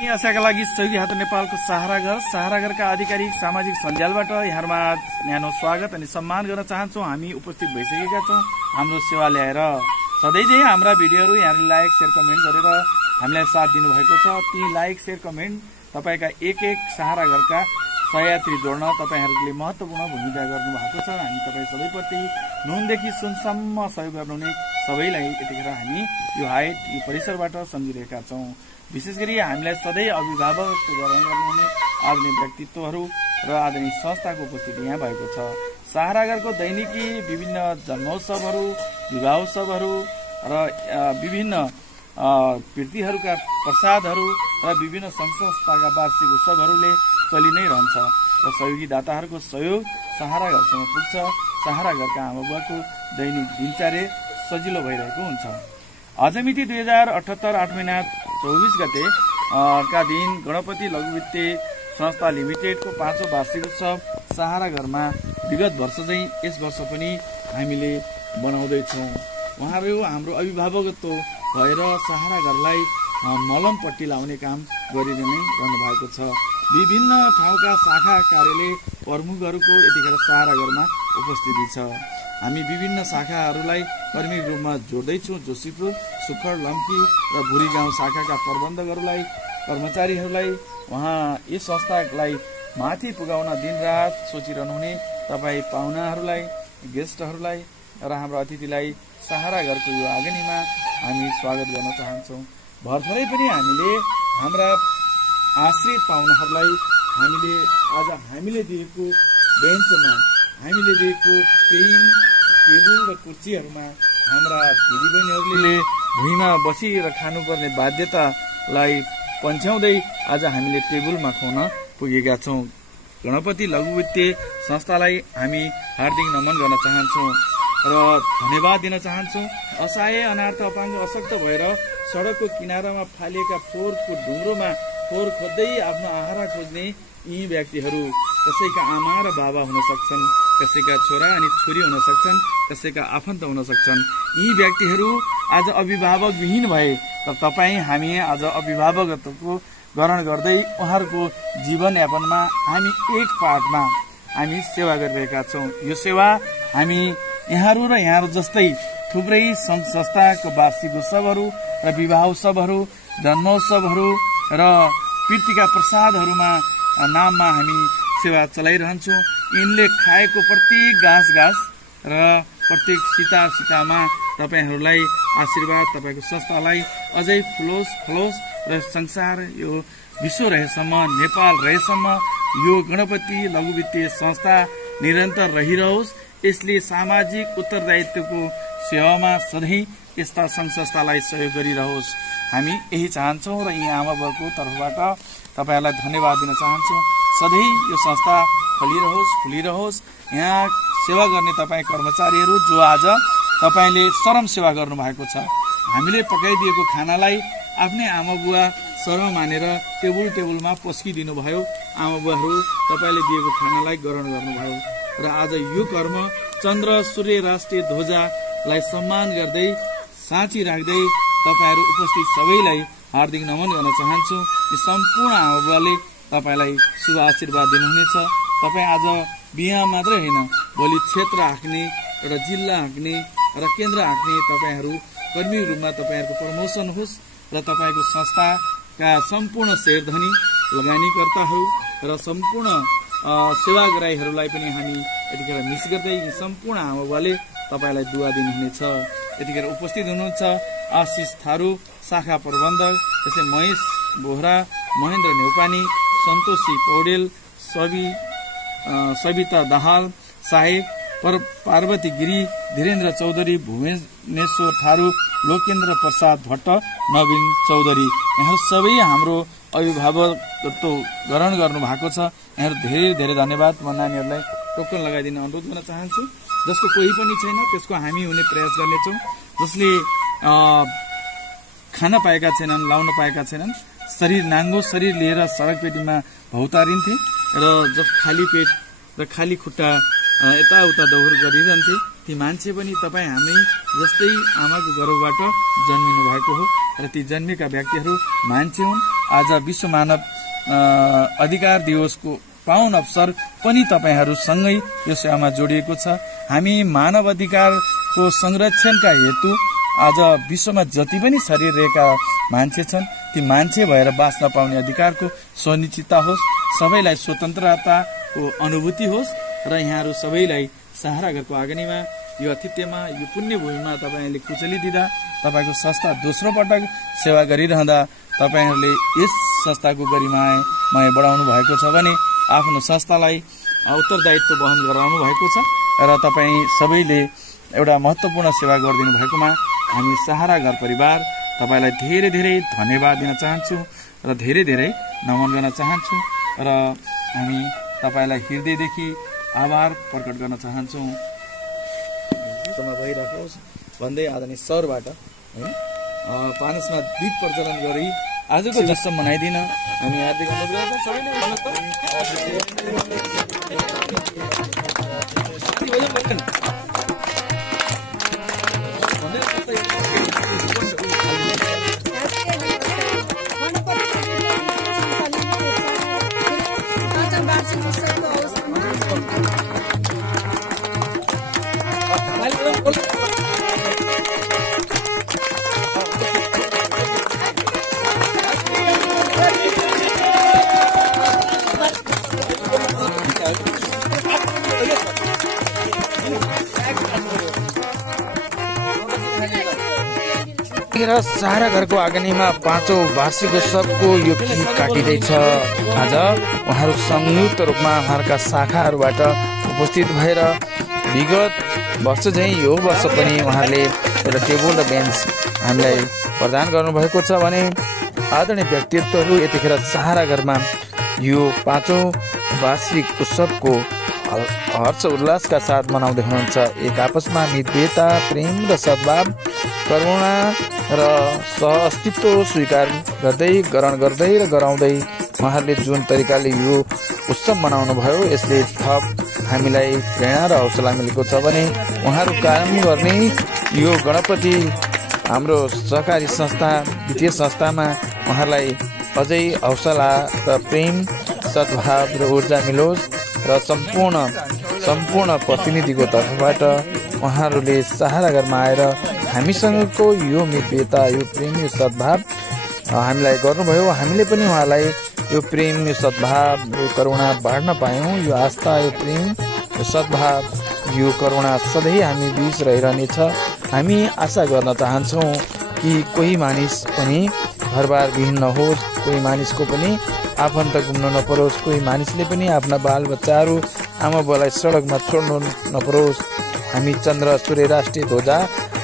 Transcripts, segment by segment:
आशाका लागि सहयोगी हात नेपालको सहारा घरका आधिकारिक सामाजिक सञ्जालबाट यहाँहरुमा न्यानो स्वागत अनि सम्मान गर्न चाहन्छौं। हामी उपस्थित भइसकेका छौं हाम्रो सेवा ल्याएर। सधैँ चाहिँ हाम्रा भिडियोहरु यहाँले लाइक शेयर कमेन्ट गरेर हामीलाई साथ दिनु भएको छ। ती लाइक शेयर कमेन्ट तपाईका एक सहारा घरका सहयात्री जोड्न तपाईहरुले महत्त्वपूर्ण भूमिका गर्नु भएको छ। हामी तपाई सबैप्रति नुनदेखि सुनसम्म सहयोग गर्नुहुने सबैलाई यतिखेर हामी यो हाइट यो परिसरबाट सम्झिरहेका छौं। विशेष गरी हामीलाई सधैँ अभिभावकको गराउन गर्नुहुने आदरणीय व्यक्तित्वहरू र आदरणीय संस्थाको उपस्थिति यहाँ भएको छ। सहारा घरको दैनिकी विभिन्न जन्मोत्सवहरू, विवाहोत्सवहरू र विभिन्न कृतिहरूका प्रसादहरू र विभिन्न संघ संस्थाका वार्षिक उत्सवहरूले चलि नै रहन्छ र सहयोगी दाताहरूको सहयोग सहारा घरसम्म पुग्छ। सहारा घरका आमाबुवाको दैनिक दिनचर्या सजिलो भइरहेको हुन्छ। आज मिति 2078 8 महिना 24 गते का दिन गणपति लघु वित्तीय संस्था लिमिटेडको 5औं वार्षिक उत्सव सहारा घरमा विगत वर्ष चाहिँ यस वर्ष पनि हामीले बनाउँदैछौँ। उहाँहरू हाम्रो अभिभावकत्व भएर सहारा घरलाई मलम पट्टी लाउने काम गरिरहनु रहनु भएको छ। विभिन्न ठाउँका शाखा कार्यालय प्रमुखहरूको यतिखेर सहारा घरमा उपस्थिति छ। हामी विभिन्न शाखाहरूलाई कर्मिक रूपमा जोड्दैछौँ। जोशीपुर, सुखर, लम्की र भुरी गाउँ शाखाका प्रबन्धकहरूलाई, कर्मचारीहरूलाई, उहाँ यस संस्थालाई माथि पुगाउन दिनरात सोचिरहनुहुने तपाईँ पाहुनाहरूलाई, गेस्टहरूलाई र हाम्रो अतिथिलाई सहारा घरको यो आँगनीमा हामी स्वागत गर्न चाहन्छौँ। भर्खरै पनि हामीले हाम्रा आश्रित पाहुनाहरूलाई हामीले दिएको बेन्चमा हामीले दिएको पेन, टेबल र कुर्सीहरूमा हाम्रा दिदीबहिनीहरूले भुइँमा बसेर खानुपर्ने बाध्यतालाई पन्छ्याउँदै आज हामीले टेबलमा खुवाउन पुगेका छौँ। गणपति लघु वित्तीय संस्थालाई हामी हार्दिक नमन गर्न चाहन्छौँ र धन्यवाद दिन चाहन्छौँ। असहाय, अनार्थ, अपाङ्ग, अशक्त भएर सडकको किनारामा फालिएका फोहोरको ढुङ्ग्रोमा फोहोर खोज्दै आफ्नो आहारा खोज्ने यी व्यक्तिहरू कसैका आमा र बाबा हुन सक्छन्, कसैका छोरा अनि छोरी हुन सक्छन्, कसैका आफन्त हुन सक्छन्। यी व्यक्तिहरू आज अभिभावक विहीन भए तर हामी आज अभिभावकत्वको ग्रहण गर्दै उहाँहरूको जीवनयापनमा हामी एक पार्टमा हामी सेवा गरिरहेका छौँ। यो सेवा हामी यहाँहरू र यहाँहरू जस्तै थुप्रै सङ्घ संस्थाको वार्षिक उत्सवहरू र विवाह उत्सवहरू, जन्मोत्सवहरू र कृतिका प्रसादहरूमा नाममा हामी सेवा चलाइरहन्छौँ। यिनले खाएको प्रत्येक घाँस र प्रत्येक सितामा तपाईहरूलाई आशीर्वाद, तपाईँको संस्थालाई अझै फलोस् र संसार यो विश्व रहेसम्म, नेपाल रहेसम्म यो गणपति लघु वित्तीय संस्था निरन्तर रहिरहोस्। यसले सामाजिक उत्तरदायित्वको सेवामा सधैँ यस्ता संघ संस्थालाई सहयोग गरिरहोस्। हामी यही चाहन्छौँ र यी आमाबाबुको तर्फबाट तपाईहरूलाई धन्यवाद दिन चाहन्छौँ। सधैँ यो संस्था फुलिरहोस्। यहाँ सेवा गर्ने तपाईँ कर्मचारीहरू जो आज तपाईँले सरम सेवा गर्नुभएको छ, हामीले पकाइदिएको खानालाई आफ्नै आमाबुवा सरम मानेर टेबलमा पस्किदिनु भयो। आमाबुवाहरू तपाईँले दिएको खानालाई ग्रहण गर्नुभयो र आज यो कर्म चन्द्र सूर्य राष्ट्रिय ध्वजालाई सम्मान गर्दै साँची राख्दै तपाईहरू उपस्थित सबैलाई हार्दिक नमन गर्न चाहन्छु। यो सम्पूर्ण आमाबुवाले तपाईलाई शुभ आशीर्वाद दिनुहुनेछ। तपाईँ आज बिहा मात्रै होइन, भोलि क्षेत्र हाँक्ने, एउटा जिल्ला हाँक्ने र केन्द्र हाँक्ने तपाईहरू कर्मी रूपमा तपाईहरूको प्रमोसन होस् र तपाईको संस्थाका सम्पूर्ण शेयरधनी, लगानीकर्ताहरू र सम्पूर्ण सेवाग्राहीहरूलाई पनि हामी यतिखेर मिस गर्दै यी सम्पूर्ण आमाबुवाले तपाईलाई दुआ दिनुहुनेछ। यतिखेर उपस्थित हुनुहुन्छ आशिष थारू शाखा प्रबन्धक, त्यसै महेश बोहरा, महेन्द्र नेउपानी, सन्तोषी पौडेल, सविता दाहाल साहेब, पार्वती गिरी, धीरेन्द्र चौधरी, भुवनेश्वर थारू, लोकेन्द्र प्रसाद भट्ट, नवीन चौधरी, यहाँहरू सबै हाम्रो अभिभावकत्व ग्रहण गर्नु भएको छ। यहाँहरू धेरै धेरै धन्यवाद। म नानीहरूलाई टोकन लगाइदिन अनुरोध गर्न चाहन्छु। जसको कोही पनि छैन त्यसको हामी हुने प्रयास गर्नेछौँ। जसले खान पाएका छैनन्, लाउन पाएका छैनन्, नाङ्गो शरीर लिएर सडक पेटीमा भौतारिन्थे र खाली पेट र खाली खुट्टा यताउता दौड गरिरहन्थे, ती मान्छे पनि तपाईँ हामी जस्तै आमाको गर्भबाट जन्मिनु भएको हो र ती जन्मेका व्यक्तिहरू मान्छे हुन् आज विश्व मानव अधिकार दिवसको पाउन अवसर पनि तपाईहरूसँगै यो सेवामा जोडिएको छ। हामी मानव अधिकारको संरक्षणका हेतु आज विश्वमा जति पनि शरीर रहेका मान्छे छन् ती मान्छे भएर बाँच्न पाउने अधिकारको सुनिश्चितता होस्, सबैलाई स्वतन्त्रताको अनुभूति होस् र यहाँहरू सबैलाई सहारा घरको आँगनीमा यो अतिथ्यमा यो पुण्य भूमिमा तपाईहरूले कुचली दिँदा तपाईको संस्था दोस्रो पटक सेवा गरिरहँदा तपाईहरूले यस संस्थाको गरिमाय बढाउनु भएको छ भने आफ्नो संस्थालाई उत्तरदायित्व वहन गराउनु भएको छ र तपाईँ सबैले एउटा महत्त्वपूर्ण सेवा गरिदिनु भएकोमा हामी सहारा घर परिवार तपाईलाई धेरै धेरै धन्यवाद दिन चाहन्छु र धेरै धेरै नमन गर्न चाहन्छु र हामी तपाईलाई हृदयदेखि आभार प्रकट गर्न चाहन्छौँ। भइराखोस् भन्दै आदरणीय सरबाट पानसमा दीप प्रज्वलन गरी आजको जश्न मनाइदिन हामी हार्दिक अनुरोध गर्छौँ। सबैले सहारा घरको आँगनीमा 5औं वार्षिक उत्सवको यो केक काटिँदैछ। आज उहाँहरू संयुक्त रूपमा उहाँहरूका शाखाहरूबाट उपस्थित भएर विगत वर्ष झैं यो वर्ष पनि उहाँहरूले एउटा टेबल र बेन्च हामीलाई प्रदान गर्नुभएको छ भने आदरणीय व्यक्तित्वहरू यतिखेर सहारा घरमा यो 5औं वार्षिक उत्सवको हर्ष उल्लासका साथ मनाउँदै हुनुहुन्छ। एक आपसमा मित्रता, प्रेम र सद्भाव, करुणा र सहअस्तित्व स्वीकार गर्दै, ग्रहण गर्दै र गराउँदै उहाँहरूले जुन तरिकाले यो उत्सव मनाउनु भयो यसले थप हामीलाई प्रेरणा र हौसला मिलेको छ भने उहाँहरू काम गर्ने यो गणपति हाम्रो सहकारी संस्था वित्तीय संस्थामा उहाँहरूलाई अझै हौसला र प्रेम, सद्भाव र ऊर्जा मिलोस् र सम्पूर्ण प्रतिनिधिको तर्फबाट उहाँहरूले सहारा घरमा आएर हामीसँगको यो मित्रता, यो प्रेम, यो सद्भाव हामीलाई गर्नुभयो। हामीले पनि उहाँलाई यो प्रेम, यो सद्भाव, यो करुणा बाँड्न पायौँ। यो आस्था, यो प्रेम, यो सद्भाव, यो करुणा सधैँ हामी बीच रहिरहनेछ। हामी आशा गर्न चाहन्छौँ कि कोही मानिस पनि घरबार विहीन नहोस्, कोही मानिसको पनि आफन्त घुम्न नपरोस्, कोही मानिसले पनि आफ्ना बालबच्चाहरू आमा बुवालाई सडकमा छोड्नु नपरोस्। हामी चन्द्र सूर्य राष्ट्रिय ध्वजा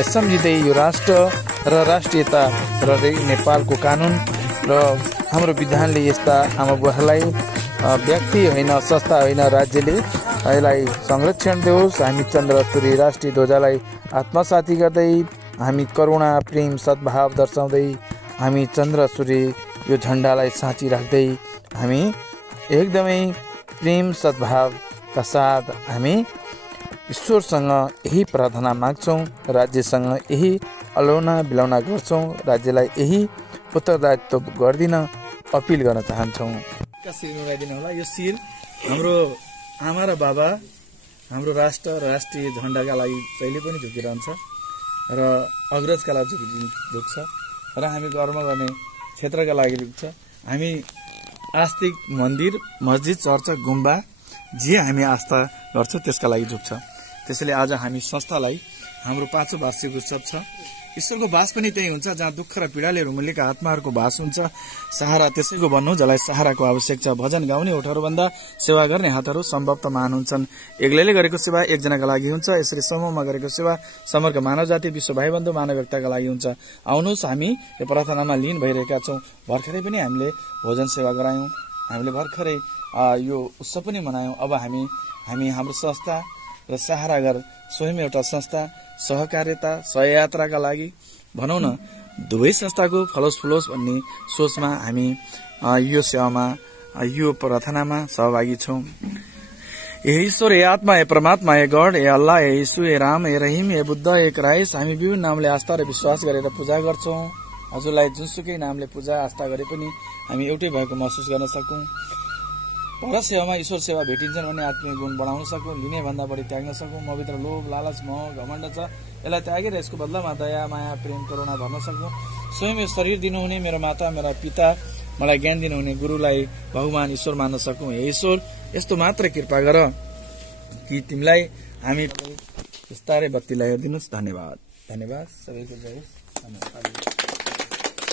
सम्झिँदै यो राष्ट्र र राष्ट्रियता र नेपालको कानुन र हाम्रो विधानले यस्ता आमा बुवाहरूलाई व्यक्ति होइन, संस्था होइन, राज्यले यसलाई संरक्षण देओस्। हामी चन्द्र सूर्य राष्ट्रिय ध्वजालाई आत्मसाती गर्दै, हामी करुणा, प्रेम, सद्भाव दर्शाउँदै, हामी चन्द्र सूर्य यो झण्डालाई साँची राख्दै हामी एकदमै प्रेम सद्भावका साथ हामी ईश्वरसँग यही प्रार्थना माग्छौँ, राज्यसँग यही अलौना बिलौना गर्छौँ, राज्यलाई यही उत्तरदायित्व गर्दिन अपिल गर्न चाहन्छौँ। शिर नुहाइदिनु होला। यो शिर हाम्रो आमा र बाबा हाम्रो राष्ट्र राष्ट्रिय झण्डाका लागि जहिले पनि झुकिरहन्छ र अग्रजका लागि झुक्छ र हामी कर्म गर्ने क्षेत्रका लागि झुक्छ। हामी आस्तिक मन्दिर, मस्जिद, चर्च, गुम्बा जे हामी आस्था गर्छौँ त्यसका लागि झुक्छ। त्यसैले आज हामी संस्थालाई हाम्रो 5औं वार्षिक उत्सव छ। ईश्वरको बास पनि त्यही हुन्छ जहाँ दुःख र पीडाले रुमुलेका आत्माहरूको बास हुन्छ। सहारा त्यसैको भन्नु जसलाई सहाराको आवश्यक छ। भजन गाउने ओठहरूभन्दा सेवा गर्ने हातहरू सम्भवतः महान हुन्छन्। एक्लैले गरेको सेवा एकजनाका लागि हुन्छ। यसरी समूहमा गरेको सेवा समग्र मानव जाति, विश्व भाइबन्धु, मानवताका लागि हुन्छ। आउनुहोस्, हामी यो प्रार्थनामा लीन भइरहेका छौँ। भर्खरै पनि हामीले भोजन सेवा गरायौँ, हामीले भर्खरै यो उत्सव पनि मनायौँ। अब हामी हाम्रो संस्था र सहारा घर स्वयं एउटा संस्था, सहकार्यता, सहयात्राका लागि भनौँ न, दुवै संस्थाको फलोस् फुलोस् भन्ने सोचमा हामी यो सेवामा, यो प्रार्थनामा सहभागी छौँ। हे ईश्वर, हे आत्मा, हे परमात्मा, हे गड, हे अल्लाह, हे यीशु, हे राम, हे रहिम, हे बुद्ध, हे क्राइस्ट, हामी विभिन्न नामले आस्था र विश्वास गरेर पूजा गर्छौँ। हजुरलाई जुनसुकै नामले पूजा आस्था गरे पनि हामी एउटै भएको महसुस गर्न सकौँ। पर सेवामा ईश्वर सेवा भेटिन्छन् भने आत्मीय गुण बढाउन सकौँ, लिने भन्दा बढी त्याग्न सकौँ। मभित्र लोभ, लालच, मोह, घमण्ड छ, यसलाई त्यागेर यसको बदलामा दया, माया, प्रेम, करुणा भर्न सकौँ। स्वयं यो शरीर दिनुहुने मेरो माता, मेरा पिता, मलाई ज्ञान दिनुहुने गुरुलाई भगवान ईश्वर मान्न सकौँ। हे ईश्वर, यस्तो मात्र कृपा गर कि तिमीलाई हामी बिस्तारै बत्ती लगाइदिनुहोस्। धन्यवाद। धन्यवाद सबैको जय होस्।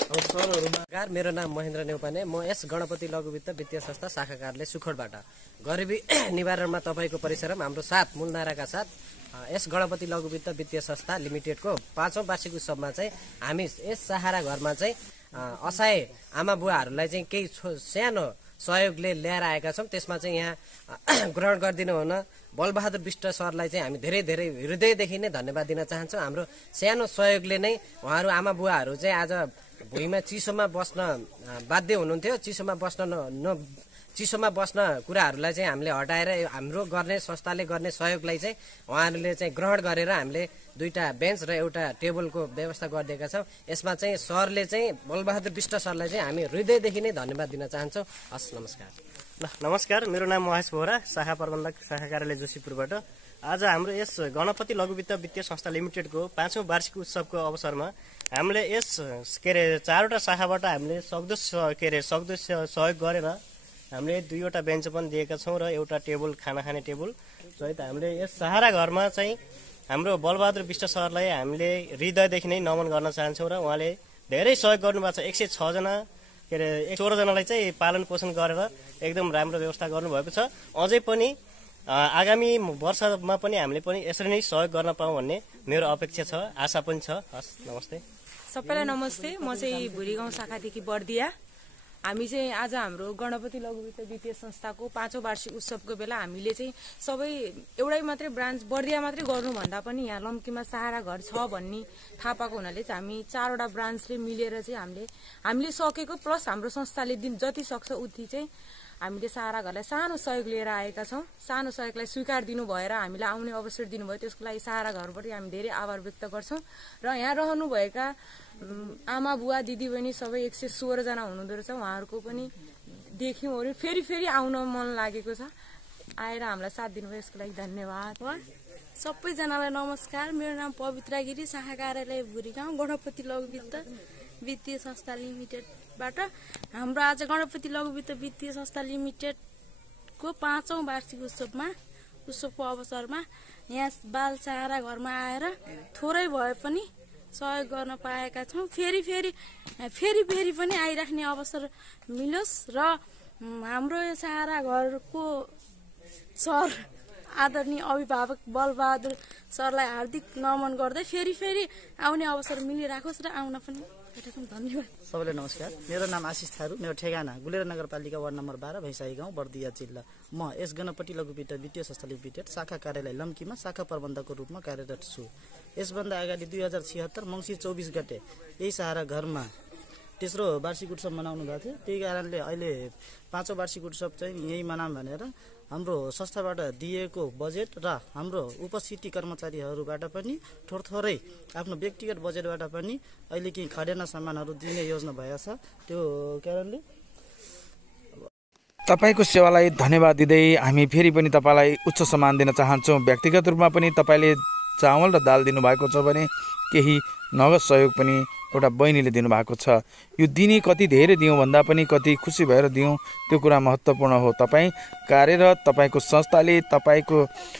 नमस्कार, मेरो नाम महेन्द्र नेउपाने। म यस गणपति लघु वित्त वित्तीय संस्था शाखा कार्यालय सुखोटबाट गरिबी निवारणमा तपाईँको परिश्रम हाम्रो साथ मूल नाराका साथ यस गणपति लघु वित्त वित्तीय संस्था लिमिटेडको 5औं वार्षिक उत्सवमा चाहिँ हामी यस सहारा घरमा चाहिँ असहाय आमा बुवाहरूलाई चाहिँ केही सानो सहयोगले ल्याएर आएका छौँ। त्यसमा चाहिँ यहाँ ग्रहण गरिदिनु हुन बलबहादुर विष्ट सरलाई चाहिँ हामी धेरै धेरै हृदयदेखि नै धन्यवाद दिन चाहन्छौँ। हाम्रो सानो सहयोगले नै उहाँहरू आमा बुवाहरू चाहिँ आज भुइँमा चिसोमा बस्न बाध्य हुनुहुन्थ्यो। चिसोमा बस्न कुराहरूलाई चाहिँ हामीले हटाएर हाम्रो गर्ने संस्थाले गर्ने सहयोगलाई चाहिँ उहाँहरूले चाहिँ ग्रहण गरेर हामीले 2टा बेन्च र एउटा टेबलको व्यवस्था गरिदिएका छौँ। यसमा चाहिँ सरले चाहिँ बलबहादुर विष्ट सरलाई चाहिँ हामी हृदयदेखि नै धन्यवाद दिन चाहन्छौँ। हस्, नमस्कार। नमस्कार, मेरो नाम महेश बोहरा, शाखा प्रबन्धक, शाखा कार्यालय जोशीपुरबाट। आज हाम्रो यस गणपति लघु वित्त वित्तीय संस्था लिमिटेडको 5औं वार्षिक उत्सवको अवसरमा हामीले यस 4वटा शाखाबाट हामीले सक्दो सहयोग गरेर हामीले 2वटा बेन्च पनि दिएका छौँ र एउटा टेबल, खाना खाने टेबल सहित हामीले यस सहारा घरमा चाहिँ हाम्रो बलबहादुर विष्ट सरलाई हामीले हृदयदेखि नै नमन गर्न चाहन्छौँ र उहाँले धेरै सहयोग गर्नुभएको छ। 106 जना 16 जनालाई चाहिँ पालन पोषण गरेर एकदम राम्रो व्यवस्था गर्नुभएको छ। अझै पनि आगामी वर्षमा पनि हामीले पनि यसरी नै सहयोग गर्न पाऊँ भन्ने मेरो अपेक्षा छ, आशा पनि छ। हस्, नमस्ते। सबैलाई नमस्ते। म चाहिँ भुरी गाउँ शाखादेखि बर्दिया। हामी चाहिँ आज हाम्रो गणपति लघु वित्त वित्तीय संस्थाको 5औं वार्षिक उत्सवको बेला हामीले चाहिँ सबै एउटै मात्रै ब्रान्च बर्दिया मात्रै गर्नुभन्दा पनि यहाँ लम्कीमा सहारा घर छ भन्ने थाहा पाएको हुनाले चाहिँ हामी 4वटा ब्रान्चले मिलेर चाहिँ हामीले सकेको प्लस हाम्रो संस्थाले जति सक्छ उति चाहिँ हामीले सहारा घरलाई सानो सहयोग लिएर आएका छौँ। सानो सहयोगलाई स्वीकार दिनु भएर हामीलाई आउने अवसर दिनुभयो, त्यसको लागि सहारा घरप्रति हामी धेरै आभार व्यक्त गर्छौँ। र यहाँ रहनुभएका आमा बुवा दिदीबहिनी सबै 116 जना हुनुहुँदो रहेछ, उहाँहरूको पनि देख्यौँ अरे फेरि आउन मन लागेको छ। आएर हामीलाई साथ दिनुभयो, यसको लागि धन्यवाद। सबैजनालाई नमस्कार, मेरो नाम पवित्रा गिरी, शाखा कार्यालय भुरी गाउँ, गणपति लघु वित्त वित्तीय संस्था लिमिटेडबाट। हाम्रो आज गणपति लघु वित्त वित्तीय संस्था लिमिटेडको 5औं वार्षिक उत्सवको अवसरमा यहाँ बाल सहारा घरमा आएर थोरै भए पनि सहयोग गर्न पाएका छौँ। फेरि पनि आइराख्ने अवसर मिलोस् र हाम्रो यो सहारा घरको सर आदरणीय अभिभावक बलबहादुर सरलाई हार्दिक नमन गर्दै फेरि आउने अवसर मिलिराखोस् र आउन पनि धन्यवाद। सबैलाई नमस्कार, मेरो नाम आशिष थारू, मेरो ठेगाना गुलेर नगरपालिका वार्ड नम्बर 12 भैँसाई गाउँ, बर्दिया जिल्ला। म यस गणपति लघु वित्त वित्तीय संस्था लिमिटेड शाखा कार्यालय लम्कीमा शाखा प्रबन्धकको रूपमा कार्यरत छु। यसभन्दा अगाडि 2076 मङ्सिर 24 गते यही सहारा घरमा तेस्रो वार्षिक उत्सव मनाउनु भएको थियो। त्यही कारणले अहिले 5औं वार्षिक उत्सव चाहिँ यही मनाऊँ भनेर हाम्रो संस्थाबाट दिएको बजेट र हाम्रो उपस्थिति कर्मचारीहरूबाट पनि थोरै आफ्नो व्यक्तिगत बजेटबाट पनि अहिले केही खडेना सामानहरू दिने योजना भएको छ। त्यो कारणले तपाईको सेवालाई धन्यवाद दिँदै हामी फेरि पनि तपाईलाई उच्च सम्मान दिन चाहन्छौँ। व्यक्तिगत रूपमा पनि तपाईले चामल र दाल दिनुभएको छ भने केही नगद सहयोग पनि एउटा बहिनीले दिनुभएको छ। यो दिने कति धेरै दिउँ भन्दा पनि कति खुसी भएर दिउँ, त्यो कुरा महत्त्वपूर्ण हो। तपाईँ कार्यरत तपाईँको संस्थाले तपाईँको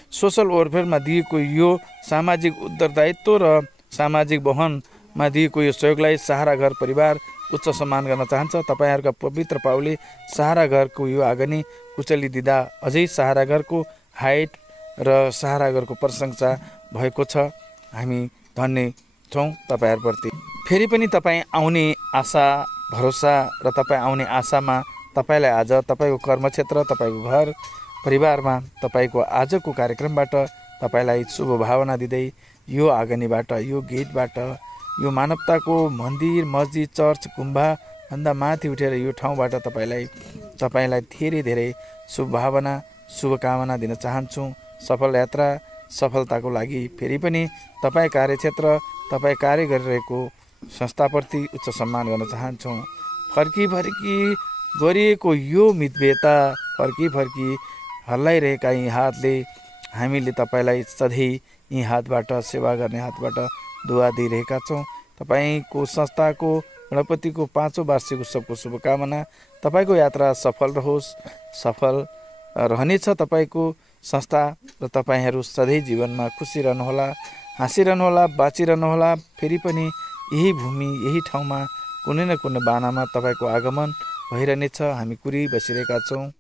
सोसल वेलफेयरमा दिएको यो सामाजिक उत्तरदायित्व र सामाजिक वहनमा दिएको यो सहयोगलाई सहारा घर परिवार उच्च सम्मान गर्न चाहन्छ। तपाईँहरूका पवित्र पाउले सहारा घरको यो आँगनी कुचलिदिँदा अझै सहारा घरको हाइट र सहारा घरको प्रशंसा भएको छ। हामी धन्य छौँ तपाईँहरूप्रति। फेरि पनि तपाईँ आउने आशा भरोसा र तपाईँ आउने आशामा तपाईँलाई आज तपाईँको कर्मक्षेत्र, तपाईँको घर परिवारमा तपाईँको आजको कार्यक्रमबाट तपाईँलाई शुभभावना दिँदै यो आँगनीबाट, यो गेटबाट, यो मानवताको मन्दिर, मस्जिद, चर्च, गुम्बाभन्दा माथि उठेर यो ठाउँबाट तपाईँलाई धेरै धेरै शुभभावना, शुभकामना दिन चाहन्छु। सफल यात्रा, सफलताको लागि फेरि पनि तपाईँ कार्यक्षेत्र, तपाईँ कार्य गरिरहेको संस्थाप्रति उच्च सम्मान गर्न चाहन्छौँ। फर्की गरिएको यो मितव्ययता फर्की हल्लाइरहेका यी हातले हामीले तपाईँलाई सधैँ यी हातबाट सेवा गर्ने हातबाट दुआ दिइरहेका छौँ। तपाईँको संस्थाको गणपतिको 5औं वार्षिक उत्सवको शुभकामना। तपाईँको यात्रा सफल रहोस्, सफल रहनेछ तपाईँको संस्था र तपाईँहरू सधैँ जीवनमा खुसी रहनुहोला, हाँसिरहनुहोला, बाँचिरहनुहोला। फेरि पनि यही भूमि यही ठाउँमा कुनै न कुनै बानामा तपाईँको आगमन भइरहनेछ। हामी कुरी बसिरहेका छौँ।